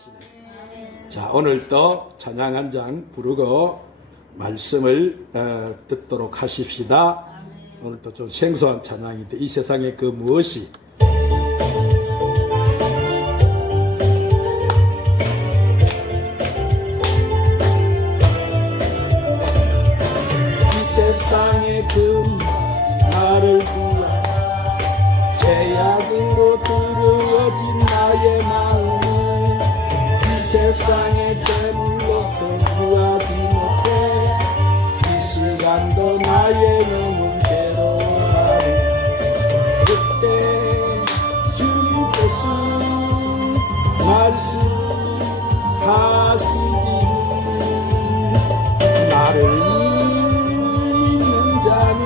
하시네. 자, 오늘도 찬양 한 장 부르고 말씀을 듣도록 하십시다. 오늘도 좀 생소한 찬양인데 이 세상에 그 무엇이 이 세상에 그 나를 구하라 제약으로 두려워진 나의 마음을 이 세상의 재물로 구하지 못해 이 시간도 나의 영혼 괴로워하네. 그때 주님께서 말씀하시기를 나를 믿는 자는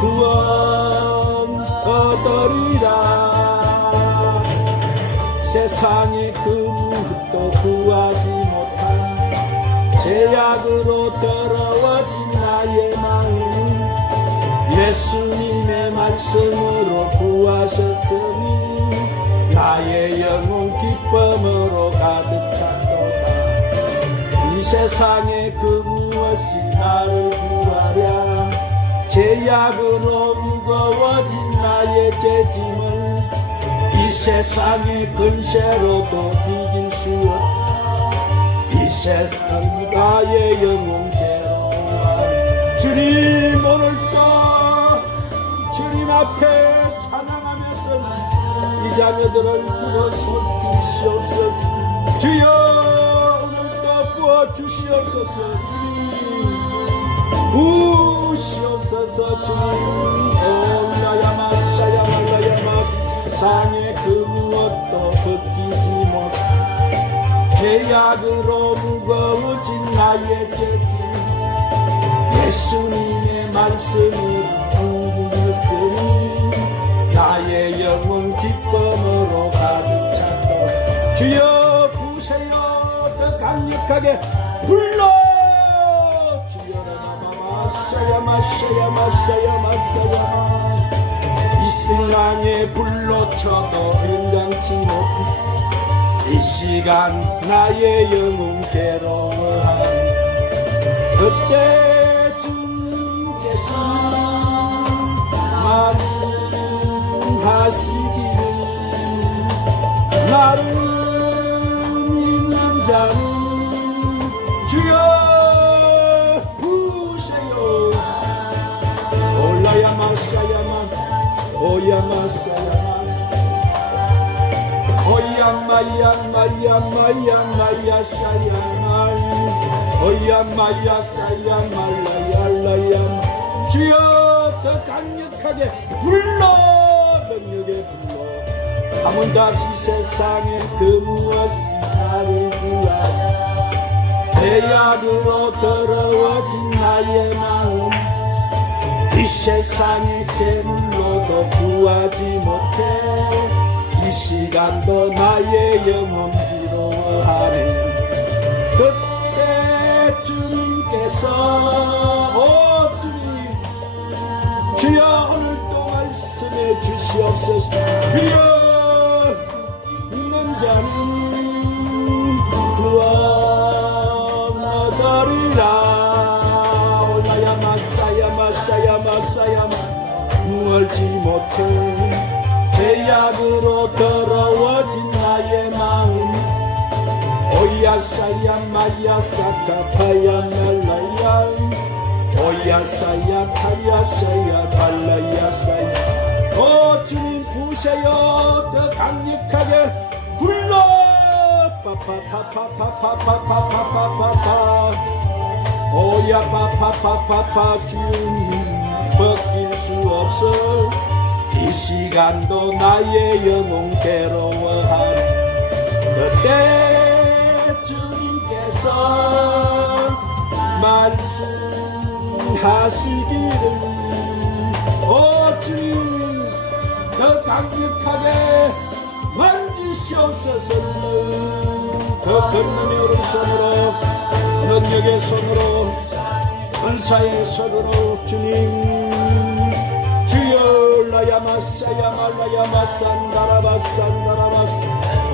구원 얻으리라. 세상의 그 무엇도 구하지 못한 제약으로 더러워진 나의 마음 예수님의 말씀으로 구하셨으니 나의 영혼 기쁨으로 가득 찬도다. 이 세상의 그 무엇이 나를 구하랴 제약으로 무거워진 나의 죄짐을 이 세상의 근세로도 이길 수 없다. 이 세상 나의 영혼 괴로워하네. 주님 오늘도 주님 앞에 찬양하면서 이 자녀들을 부어 살피시옵소서. 주여 오늘도 부어 주시옵소서. 주님 부으시옵소서. 주님 올라야마사야 말라야마 세상의 그 무엇도 벗기지 못한 죄악으로 무거워진 나의 죄짐 예수님의 말씀을 부르셨으니 나의 영혼 기쁨으로 가득 찬다. 주여 부으세요. 더 강력하게 불러 마샤야마샤야마샤야마샤야마 이 세상에 불러쳐도 현장치 못해 이 시간 나의 영혼 괴로워하니 그때 주님께서 말씀하시기를 나를 믿는 자는 주여 주여 더 강력하게 불러 능력에 불러 아무 다시 세상에 그 무엇이 나를 구하라 죄악으로 더러워진 나의 마음 이 세상의 재물로도 구하지 못해 이 시간도 나의 영혼 괴로워하네. 그때 주님께서 오 주님 주여 오늘도 말씀해 주시옵소서. 주여 믿는 자는 구원 얻으리라. 마사야마 멀지 못해 죄악으로 더러워진 나의 마음 오야사야 마야사카 파야말라야 오야사야 타야사야 발라야사야 오 주님 부으세요. 더 강력하게 불러 파파파파파파파파파파파 오야 파파파파파 주님 벗길 수 없어 이 시간도 나의 영혼 괴로워하네. 그때 주님께서 말씀하시기를 오 주님 더 강력하게 만지시옵소서. 더 걷는 오른손으로 능력의 손으로 은사의 손으로 주님 주여 라야마사야말라야마산다라바산다라바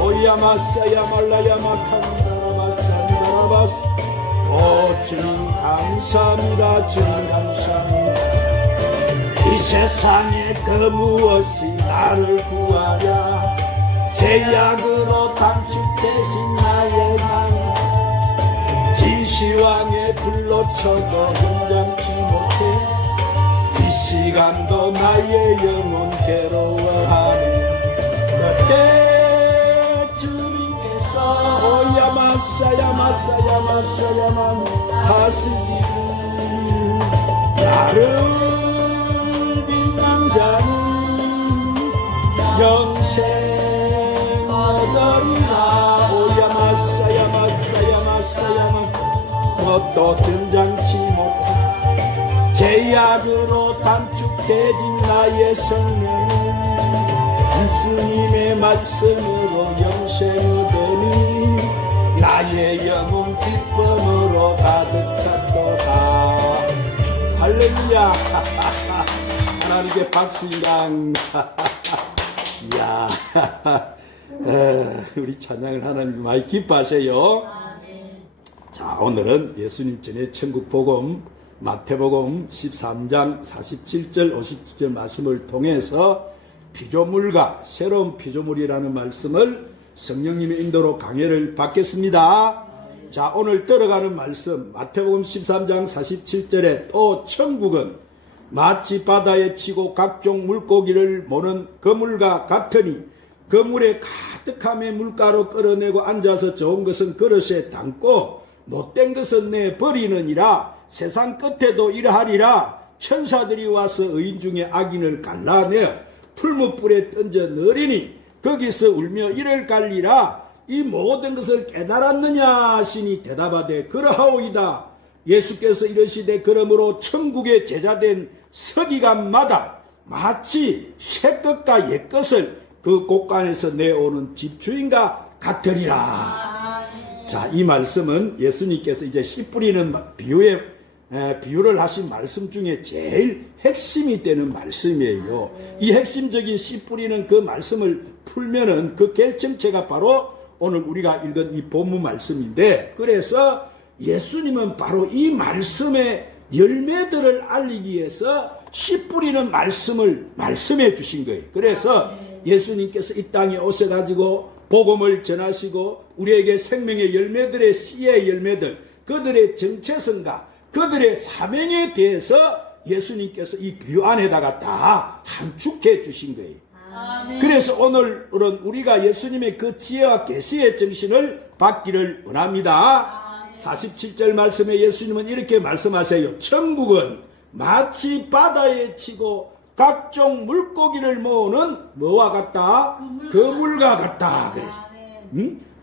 오야마사야 말라야마칸다라바산다라바스. 오 주님 감사합니다. 주님 감사합니다. 이 세상에 그 무엇이 나를 구하랴. 제약으로 감축되신 나의 마음. 진시황에 불러쳐도 현장치 못해. 이 시간도 나의 영혼 괴로워하네. 그때 주님께서 오야마사야마사야마사야만 하시기를 나를 믿는 자는 영생 얻으리라. 오야마사야마사야마사야마 뭣도 점잖지 못한 제약으로 단축해진 나의 생명은 주님의 말씀으로 영생 얻으니 나의 영혼 기쁨으로 가득 찼도다. 할렐루야. 하나님께 박수양. 이야, 우리 찬양을 하나님 많이 기뻐하세요. 자, 오늘은 예수님 전에 천국 복음 마태복음 13장 47절 57절 말씀을 통해서 피조물과 새로운 피조물이라는 말씀을 성령님의 인도로 강해를 받겠습니다. 자, 오늘 들어가는 말씀 마태복음 13장 47절에 또 천국은 마치 바다에 치고 각종 물고기를 모는 그물과 같으니 그물에 가득함의 물가로 끌어내고 앉아서 좋은 것은 그릇에 담고 못된 것은 내버리느니라. 세상 끝에도 이러하리라. 천사들이 와서 의인 중에 악인을 갈라내어 풀무불에 던져 넣으리니 거기서 울며 이를 갈리라. 이 모든 것을 깨달았느냐 하시니 대답하되 그러하오이다. 예수께서 이르시되 그러므로 천국의 제자된 서기관마다 마치 새것과 옛것을 그 곳간에서 내오는 집주인과 같으리라. 자, 이 말씀은 예수님께서 이제 씨 뿌리는 비유를 하신 말씀 중에 제일 핵심이 되는 말씀이에요. 이 핵심적인 씨 뿌리는 그 말씀을 풀면은 그 결정체가 바로 오늘 우리가 읽은 이 본문 말씀인데, 그래서 예수님은 바로 이 말씀의 열매들을 알리기 위해서 씨 뿌리는 말씀을 말씀해 주신 거예요. 그래서 예수님께서 이 땅에 오셔가지고 복음을 전하시고 우리에게 생명의 열매들의 씨의 열매들, 그들의 정체성과 그들의 사명에 대해서 예수님께서 이 비유 안에다가 다 함축해 주신 거예요. 그래서 오늘은 우리가 예수님의 그 지혜와 계시의 정신을 받기를 원합니다. 47절 말씀에 예수님은 이렇게 말씀하세요. 천국은 마치 바다에 치고 각종 물고기를 모으는 뭐와 같다? 그물과 같다.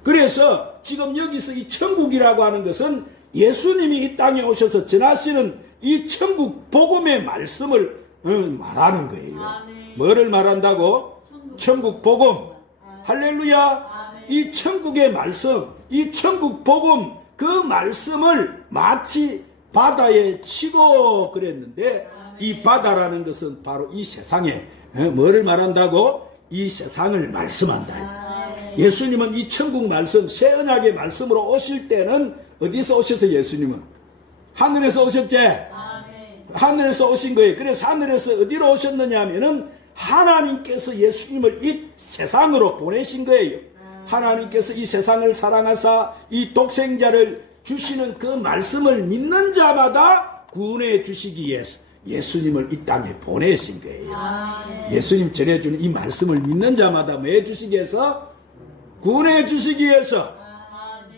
그래서 지금 여기서 이 천국이라고 하는 것은 예수님이 이 땅에 오셔서 전하시는 이 천국 복음의 말씀을 말하는 거예요. 뭐를 말한다고? 천국 복음. 할렐루야. 이 천국의 말씀, 이 천국 복음, 그 말씀을 마치 바다에 치고 그랬는데, 이 바다라는 것은 바로 이 세상에 뭐를 말한다고? 이 세상을 말씀한다. 예수님은 이 천국 말씀, 새 언약의 말씀으로 오실 때는 어디서 오셔서 예수님은? 하늘에서 오셨지? 하늘에서 오신 거예요. 그래서 하늘에서 어디로 오셨느냐 하면은 하나님께서 예수님을 이 세상으로 보내신 거예요. 하나님께서 이 세상을 사랑하사 이 독생자를 주시는 그 말씀을 믿는 자마다 구원해 주시기 위해서 예수님을 이 땅에 보내신 거예요. 예수님 전해주는 이 말씀을 믿는 자마다 뭐 해주시기 위해서? 구원해 주시기 위해서.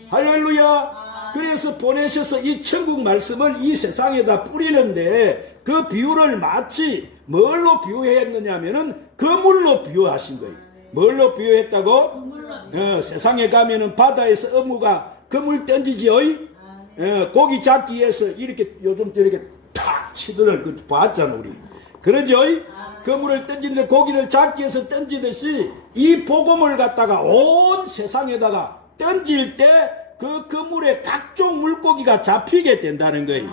할렐루야. 그래서 보내셔서 이 천국 말씀을 이 세상에다 뿌리는데, 그 비유를 마치 뭘로 비유했느냐 하면은 그물로 비유하신 거예요. 뭘로 비유했다고? 세상에 가면은 바다에서 어부가 그물 던지지요. 고기 잡기 위해서 이렇게 요즘 이렇게 탁 치들을 봤잖아 우리. 그러죠? 그물을 던지는데 고기를 잡기 위해서 던지듯이 이 복음을 갖다가 온 세상에다가 던질 때 그 그물에 각종 물고기가 잡히게 된다는 거예요.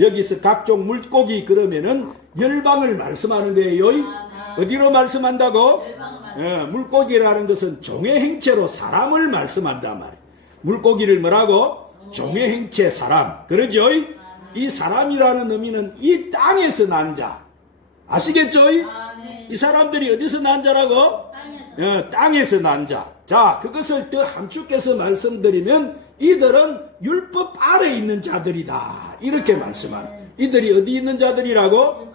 여기서 각종 물고기 그러면은 열방을 말씀하는 거예요. 어디로 말씀한다고? 물고기라는 것은 종의 행체로 사람을 말씀한단 말이에요. 물고기를 뭐라고? 종의 행체 사람. 그러죠? 이 사람이라는 의미는 이 땅에서 난 자. 아시겠죠? 이 사람들이 어디서 난 자라고? 땅에서 난 자. 자, 그것을 더 함축해서 말씀드리면 이들은 율법 아래 있는 자들이다. 이렇게 말씀하는. 이들이 어디 있는 자들이라고?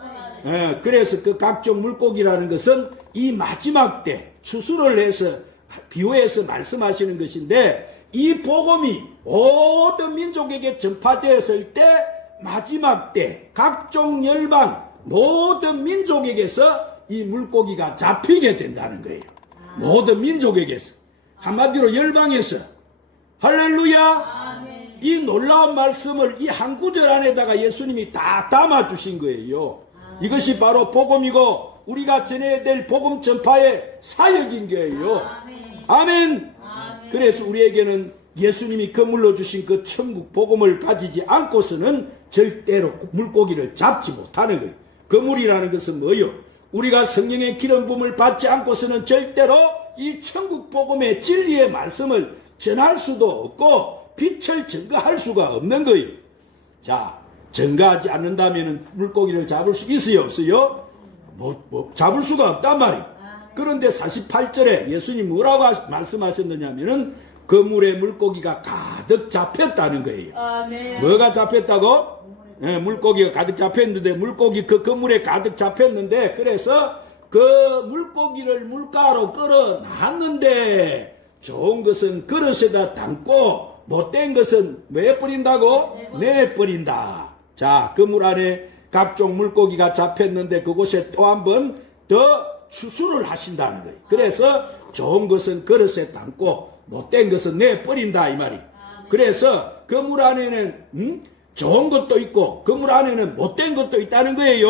그래서 그 각종 물고기라는 것은 이 마지막 때 추수를 해서 비유해서 말씀하시는 것인데, 이 복음이 모든 민족에게 전파되었을 때 마지막 때 각종 열방 모든 민족에게서 이 물고기가 잡히게 된다는 거예요. 모든 민족에게서, 한마디로 열방에서. 할렐루야. 이 놀라운 말씀을 이 한 구절 안에다가 예수님이 다 담아주신 거예요. 이것이 바로 복음이고 우리가 전해야 될 복음 전파의 사역인 거예요. 아멘. 그래서 우리에게는 예수님이 거물러 주신 그 천국 복음을 가지지 않고서는 절대로 물고기를 잡지 못하는 거예요. 거물이라는 것은 뭐요? 우리가 성령의 기름 부음을 받지 않고서는 절대로 이 천국 복음의 진리의 말씀을 전할 수도 없고 빛을 증거할 수가 없는 거예요. 자, 증거하지 않는다면 물고기를 잡을 수 있어요, 없어요? 잡을 수가 없단 말이에요. 그런데 48절에 예수님 뭐라고 말씀하셨느냐면은 그물에 물고기가 가득 잡혔다는 거예요. 아멘. 뭐가 잡혔다고? 물고기가 가득 잡혔는데, 물고기 그 그물에 가득 잡혔는데, 그래서 그 물고기를 물가로 끌어 놨는데, 좋은 것은 그릇에다 담고 못된 것은 왜 뿌린다고? 내버린다. 자, 그물 안에 각종 물고기가 잡혔는데 그곳에 또 한 번 더 추수를 하신다는 거예요. 그래서 좋은 것은 그릇에 담고 못된 것은 내버린다 이 말이. 그래서 그물 안에는 좋은 것도 있고 그물 안에는 못된 것도 있다는 거예요.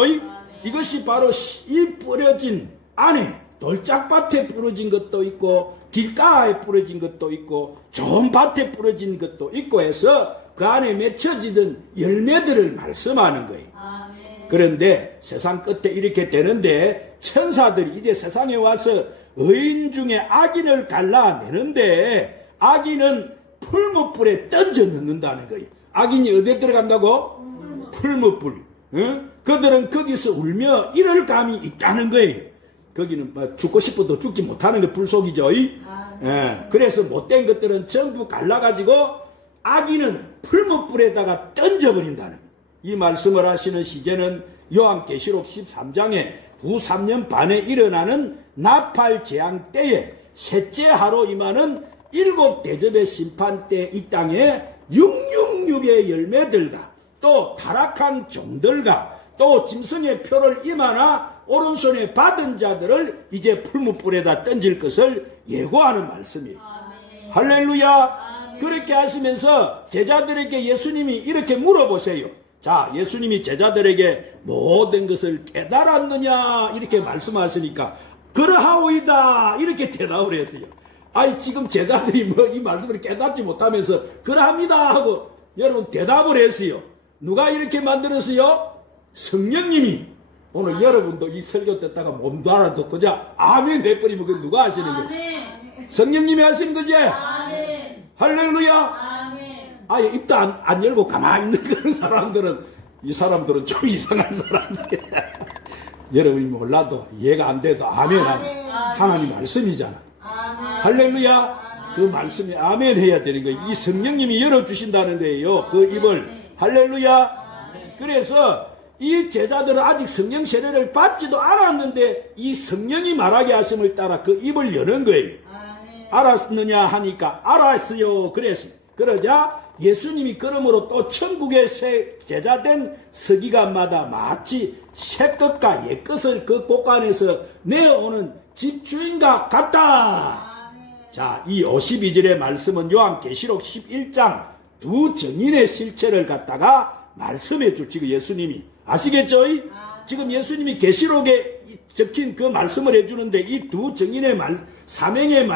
이것이 바로 이 뿌려진 안에 돌짝밭에 뿌려진 것도 있고 길가에 뿌려진 것도 있고 좋은 밭에 뿌려진 것도 있고 해서 그 안에 맺혀지던 열매들을 말씀하는 거예요. 그런데 세상 끝에 이렇게 되는데 천사들이 이제 세상에 와서 의인 중에 악인을 갈라내는데 악인은 풀무불에 던져 넣는다는 거예요. 악인이 어디에 들어간다고? 풀무불. 그들은 거기서 울며 이럴 감이 있다는 거예요. 거기는 뭐 죽고 싶어도 죽지 못하는 게 불속이죠. 그래서 못된 것들은 전부 갈라가지고 악인은 풀무불에다가 던져버린다는 거예요. 이 말씀을 하시는 시제는 요한계시록 13장에 후 3년 반에 일어나는 나팔 재앙 때에 셋째 하루 임하는 7대접의 심판 때 이 땅에 666의 열매들과 또 타락한 종들과 또 짐승의 표를 임하나 오른손에 받은 자들을 이제 풀무불에다 던질 것을 예고하는 말씀이에요. 할렐루야. 아멘. 그렇게 하시면서 제자들에게 예수님이 이렇게 물어보세요. 자, 예수님이 제자들에게 모든 것을 깨달았느냐 이렇게 말씀하시니까 그러하오이다 이렇게 대답을 했어요. 아이, 지금 제자들이 뭐 이 말씀을 깨닫지 못하면서 그러합니다 하고 여러분 대답을 했어요. 누가 이렇게 만들었어요? 성령님이. 오늘 여러분도 이 설교 듣다가 못 알아듣고 자 아멘 내버리면 그 누가 하시는 거예요? 성령님이 하시는 거지? 아멘. 할렐루야. 아예 입도 안 열고 가만히 있는 그런 사람들은, 이 사람들은 좀 이상한 사람들. 여러분이 몰라도 이해가 안 돼도 아멘 하면 하나님 말씀이잖아. 할렐루야. 그 말씀이 아멘 해야 되는 거예요. 이 성령님이 열어주신다는 거예요. 그 입을. 할렐루야. 그래서 이 제자들은 아직 성령 세례를 받지도 않았는데 이 성령이 말하게 하심을 따라 그 입을 여는 거예요. 알았느냐 하니까 알았어요. 그러자 예수님이 그러므로 또 천국의 새 제자된 서기관마다 마치 새것과 옛것을 그 곳간에서 내어오는 집주인과 같다. 자, 이 52절의 말씀은 요한계시록 11장 두 증인의 실체를 갖다가 말씀해 줄 지금 예수님이 아시겠죠? 지금 예수님이 계시록에 적힌 그 말씀을 해주는데 이 두 증인의 사명을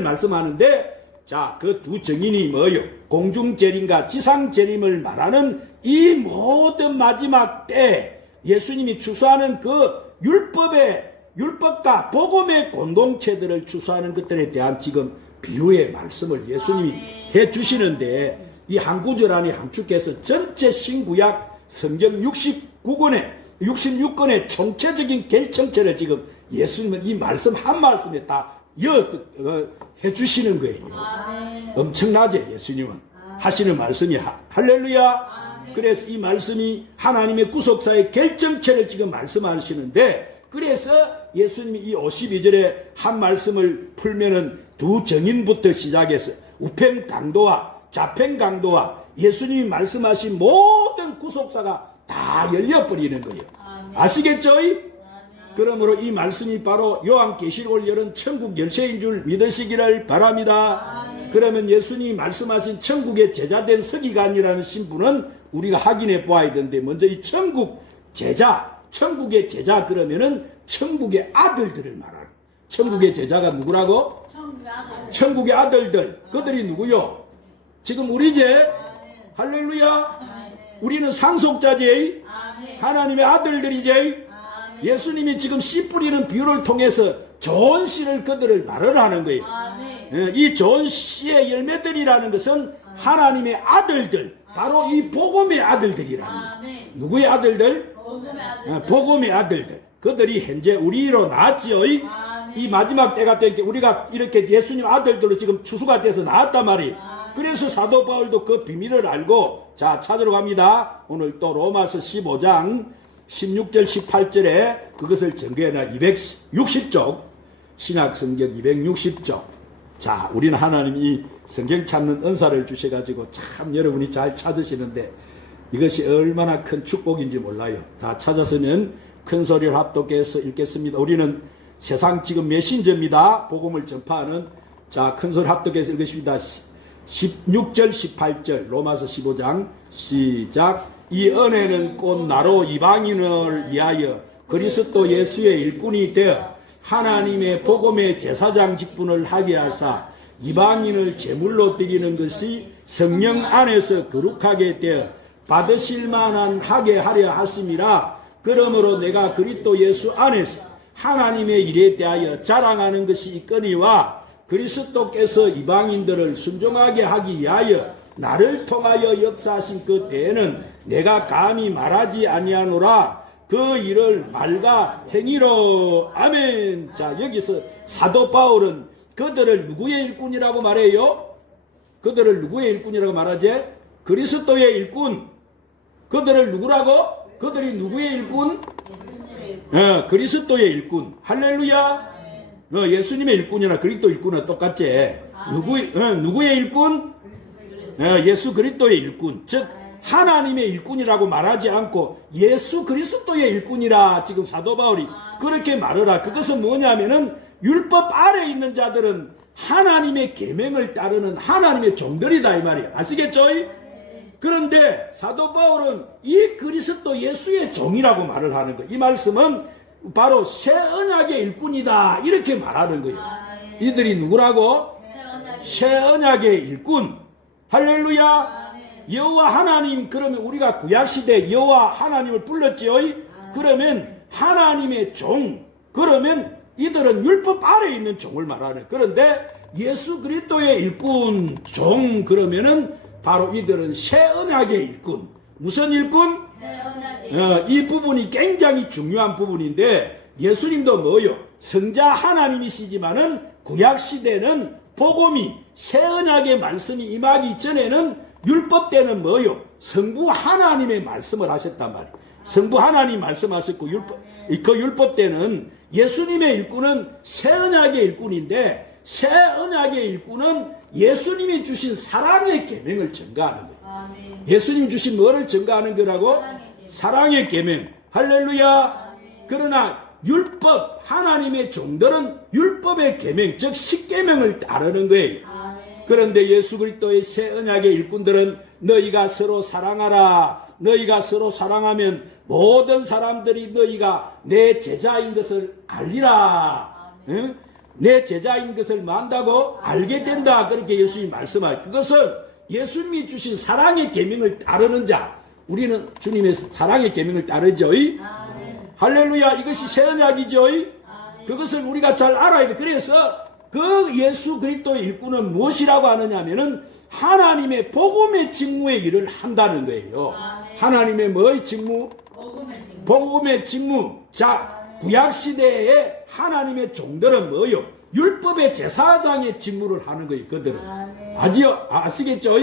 말씀하는데 자, 그 두 증인이 뭐요? 공중재림과 지상재림을 말하는 이 모든 마지막 때 예수님이 추수하는 그 율법의 율법과 복음의 공동체들을 추수하는 것들에 대한 지금 비유의 말씀을 예수님이 해 주시는데, 이 한 구절 안에 함축해서 전체 신구약 성경 66권의 총체적인 결정체를 지금 예수님은 이 말씀 한 말씀에 다 해 주시는 거예요. 엄청나죠? 예수님은 하시는 말씀이 할렐루야. 그래서 이 말씀이 하나님의 구속사의 결정체를 지금 말씀하시는데, 그래서 예수님이 이 52절에 한 말씀을 풀면은 두 정인부터 시작해서 우편 강도와 좌편 강도와 예수님이 말씀하신 모든 구속사가 다 열려버리는 거예요. 아시겠죠? 그러므로 이 말씀이 바로 요한계시록을 열은 천국 열쇠인 줄 믿으시기를 바랍니다. 그러면 예수님이 말씀하신 천국의 제자된 서기관이라는 신분은 우리가 확인해 보아야 되는데, 먼저 이 천국 제자, 천국의 제자 그러면은 천국의 아들들을 말하는, 천국의 제자가 누구라고? 천국의 아들들. 그들이 누구요? 지금 우리제. 할렐루야. 우리는 상속자제. 하나님의 아들들이제. 예수님이 지금 씨 뿌리는 비유를 통해서 좋은 씨를 그들을 말을 하는 거예요. 이 좋은 씨의 열매들이라는 것은 하나님의 아들들, 바로 이 복음의 아들들이라는 거예요. 누구의 아들들? 복음의 아들들. 그들이 현재 우리로 나왔지요. 이 마지막 때가 될 때 우리가 이렇게 예수님 아들들로 지금 추수가 돼서 나왔단 말이에요. 그래서 사도 바울도 그 비밀을 알고 자 찾으러 갑니다. 오늘 또 로마서 15장 16절 18절에 그것을 전개해놔. 260쪽 신약성경 260쪽. 자, 우리는 하나님이 성경 찾는 은사를 주셔가지고 참 여러분이 잘 찾으시는데 이것이 얼마나 큰 축복인지 몰라요. 다 찾았으면 큰 소리를 합독해서 읽겠습니다. 우리는 세상 지금 메신저입니다. 복음을 전파하는. 자, 큰 소리 합독해서 읽으십니다. 16절 18절 로마서 15장 시작. 이 은혜는 곧 나로 이방인을 위하여 그리스도 예수의 일꾼이 되어 하나님의 복음의 제사장 직분을 하게 하사 이방인을 제물로 드리는 것이 성령 안에서 거룩하게 되어 받으실 만한 하게 하려 하심이라. 그러므로 내가 그리스도 예수 안에서 하나님의 일에 대하여 자랑하는 것이 있거니와 그리스도께서 이방인들을 순종하게 하기 위하여 나를 통하여 역사하신 그 때에는 내가 감히 말하지 아니하노라. 그 일을 말과 행위로. 아멘. 자, 여기서 사도 바울은 그들을 누구의 일꾼이라고 말해요? 그들을 누구의 일꾼이라고 말하지? 그리스도의 일꾼. 그들을 누구라고? 그들이 누구의 일꾼? 그리스도의 일꾼. 할렐루야. 예수님의 일꾼이나 그리스도 일꾼은 똑같지. 누구의 일꾼? 예수 그리스도의 일꾼. 즉 하나님의 일꾼이라고 말하지 않고 예수 그리스도의 일꾼이라 지금 사도 바울이 그렇게 말하라. 그것은 뭐냐면은 율법 아래에 있는 자들은 하나님의 계명을 따르는 하나님의 종들이다 이 말이에요. 아시겠죠? 그런데 사도 바울은 이 그리스도 예수의 종이라고 말을 하는 거예요. 이 말씀은 바로 새 언약의 일꾼이다 이렇게 말하는 거예요. 이들이 누구라고? 새 언약의 일꾼. 할렐루야. 여호와 하나님. 그러면 우리가 구약시대 여호와 하나님을 불렀지요. 그러면 하나님의 종. 그러면 이들은 율법 아래에 있는 종을 말하는. 그런데 예수 그리스도의 일꾼 종 그러면은 바로 이들은 새 언약의 일꾼. 무슨 일꾼? 이 부분이 굉장히 중요한 부분인데 예수님도 뭐요? 성자 하나님이시지만은 구약시대는 복음이 새 언약의 말씀이 임하기 전에는 율법 때는 뭐요? 성부 하나님의 말씀을 하셨단 말이에요. 성부 하나님 말씀하셨고 그 율법 때는 예수님의 일꾼은 새 언약의 일꾼인데 새 언약의 일꾼은 예수님이 주신 사랑의 계명을 전가하는 거예요. 예수님 주신 뭐를 전가하는 거라고? 사랑의 계명. 할렐루야. 그러나 율법 하나님의 종들은 율법의 계명 즉 십계명을 따르는 거예요. 그런데 예수 그리스도의 새 언약의 일꾼들은 너희가 서로 사랑하라. 너희가 서로 사랑하면 모든 사람들이 너희가 내 제자인 것을 알리라. 응? 내 제자인 것을 만다고 알게 된다. 그렇게 예수님이 말씀하요. 그것은 예수님이 주신 사랑의 계명을 따르는 자. 우리는 주님의 사랑의 계명을 따르죠. 할렐루야. 이것이 새 언약이죠. 그것을 우리가 잘 알아야 돼. 그래서 그 예수 그리스도의 일꾼은 무엇이라고 하느냐면은 하나님의 복음의 직무의 일을 한다는 거예요. 하나님의 뭐의 직무? 복음의 직무. 자, 구약 시대에 하나님의 종들은 뭐요? 율법의 제사장의 직무를 하는 거예요. 그들은 아시겠죠?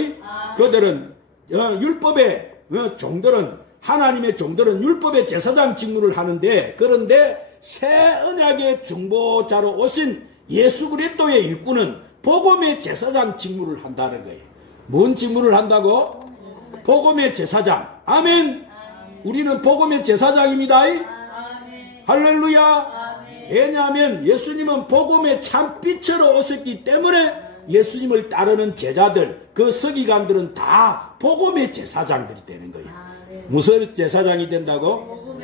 그들은 율법의 종들은 하나님의 종들은 율법의 제사장 직무를 하는데, 그런데 새 언약의 중보자로 오신 예수 그리스도의 일꾼은 복음의 제사장 직무를 한다는 거예요. 뭔 직무를 한다고? 복음의 제사장. 아멘. 우리는 복음의 제사장입니다. 할렐루야. 왜냐하면 예수님은 복음의 참빛으로 오셨기 때문에 예수님을 따르는 제자들, 그 서기관들은 다 복음의 제사장들이 되는 거예요. 무슨 제사장이 된다고?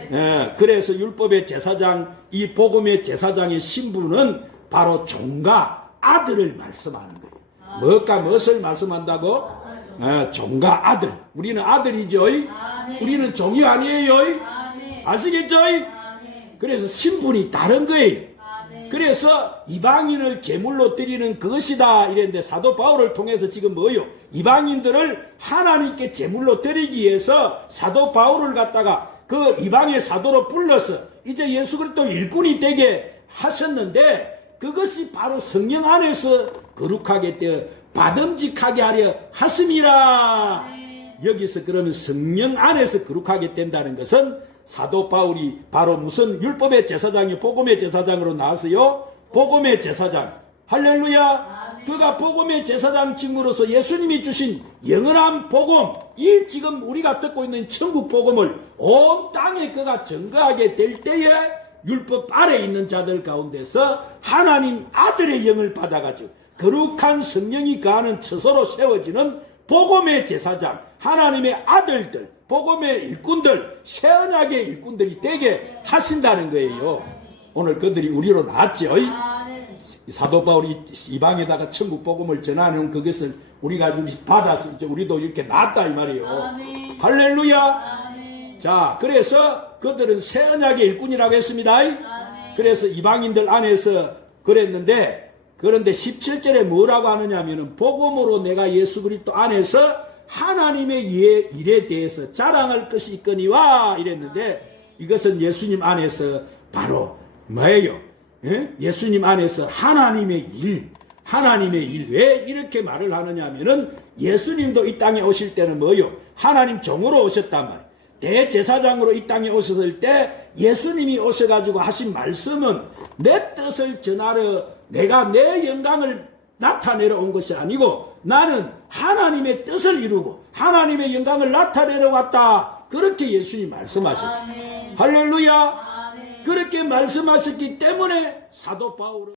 그래서 율법의 제사장, 이 복음의 제사장의 신분은 바로 종과 아들을 말씀하는 거예요. 무엇과 무엇을 말씀한다고? 종과 아들. 우리는 아들이죠. 우리는 종이 아니에요. 아시겠죠? 그래서 신분이 다른 거예요. 그래서 이방인을 제물로 드리는 그것이다 이랬는데, 사도 바울을 통해서 지금 뭐요? 이방인들을 하나님께 제물로 드리기 위해서 사도 바울을 갖다가 그 이방의 사도로 불러서 이제 예수 그리스도 일꾼이 되게 하셨는데, 그것이 바로 성령 안에서 거룩하게 되어 받음직하게 하려 하심이라. 여기서 그러면 성령 안에서 거룩하게 된다는 것은 사도 바울이 바로 무슨 율법의 제사장이 복음의 제사장으로 나왔어요? 복음의 제사장. 할렐루야. 그가 복음의 제사장 직무로서 예수님이 주신 영원한 복음, 이 지금 우리가 듣고 있는 천국 복음을 온 땅에 그가 증거하게 될 때에 율법 아래 있는 자들 가운데서 하나님 아들의 영을 받아가지고 거룩한 성령이 거하는 처소로 세워지는 복음의 제사장, 하나님의 아들들, 복음의 일꾼들, 새 언약의 일꾼들이 되게 하신다는 거예요. 오늘 그들이 우리로 나왔죠. 사도 바울이 이방에다가 천국 복음을 전하는 그것을 우리가 받아서 이제 우리도 이렇게 나왔다 이 말이에요. 할렐루야. 자, 그래서 그들은 새 언약의 일꾼이라고 했습니다. 그래서 이방인들 안에서 그랬는데, 그런데 17절에 뭐라고 하느냐면은 복음으로 내가 예수 그리스도 안에서 하나님의 일에 대해서 자랑할 것이 있거니와 이랬는데, 이것은 예수님 안에서 바로 뭐예요? 예수님 안에서 하나님의 일. 왜 이렇게 말을 하느냐 하면은 예수님도 이 땅에 오실 때는 뭐요? 하나님 종으로 오셨단 말이에요. 대제사장으로 이 땅에 오셨을 때 예수님이 오셔가지고 하신 말씀은 내 뜻을 전하러 내가 내 영광을 나타내러 온 것이 아니고 나는 하나님의 뜻을 이루고 하나님의 영광을 나타내러 왔다. 그렇게 예수님이 말씀하셨어요. 할렐루야. 그렇게 말씀하셨기 때문에 사도 바울은